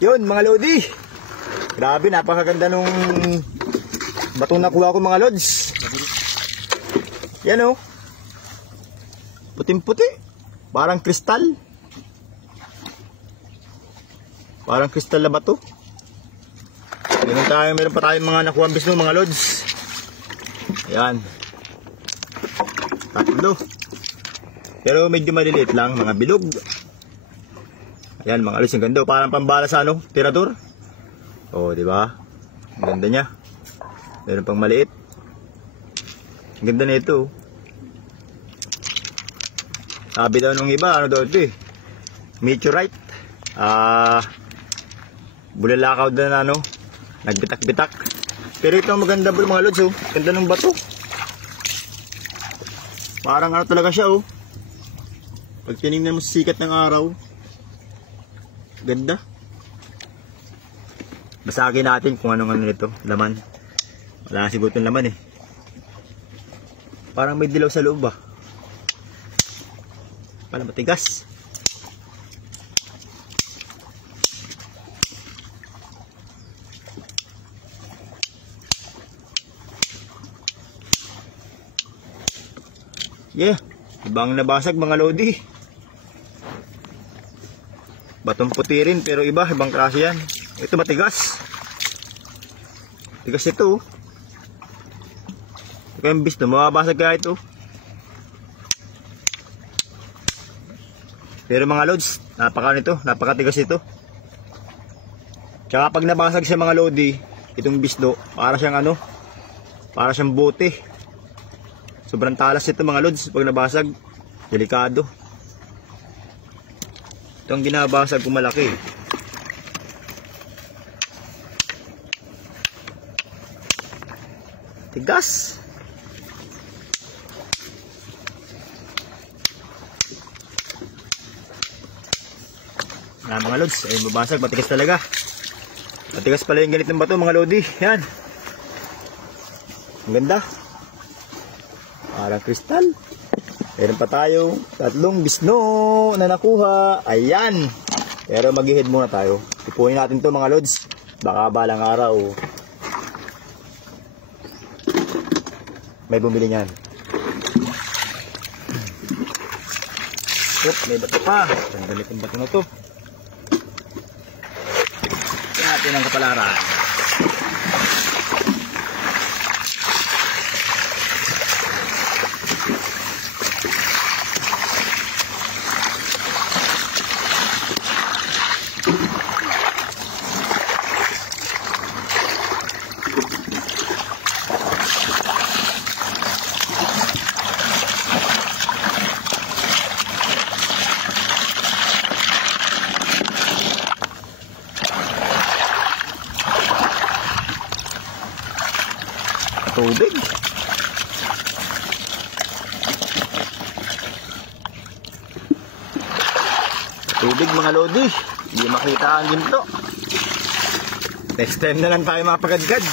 Yun mga lodi. Grabe, napakaganda nung batong nakuha ko mga lods. Yan o. Puting-puti. Parang kristal. Parang kristal na bato. Meron pa tayong mga nakuha bisno mga lods. Ayan. 3. Pero medyo maliliit lang, mga bilog. Ayan mga lods, ang ganda. Parang pambala sa ano, tirador. Oh, di ba? Ang ganda niya. Meron pang maliit. Ang ganda nito. Sabi daw nung iba, ano daw ito eh, meteorite. Bulalakaw daw na ano, nagbitak-bitak. Pero ito ang maganda po mga lods, oh. Ganda ng bato. Parang ano talaga siya, oh. Pag tinignan mo sa sikat ng araw, ganda. Basagin natin kung anong ano nito, laman. Wala na siguro itong laman eh. Parang may dilaw sa loob ba? Pala matigas. Yeah, ibang nabasag mga lodi. Batong puti rin pero ibang klase yan. Ito matigas. Tigas ito. Ito yung bis na mababasag kaya ito. Pero mga lods, napakatigas ito. Tsaka pag nabasag sa mga lodi, itong bisdo, para siyang ano, para siyang bote. Sobrang talas ito mga lods pag nabasag. Delikado. Ito ang ginabasag kung malaki. Tigas. Mga lods, ay mabasag, matigas talaga. Matigas pala yung ganitong bato mga lodi. Yan. Ang ganda. Parang kristal. Meron pa tayong 3 bisno na nakuha. Ayan. Pero mag-head muna tayo. Ipunin natin to mga lods. Baka balang araw may bumili niyan. May bato pa. Ganda nitong bato na to. Natin ang kapalaran. Tubig. Tubig mga lodi. Hindi makita ang ginto. Next time na lang tayo makapagadgad.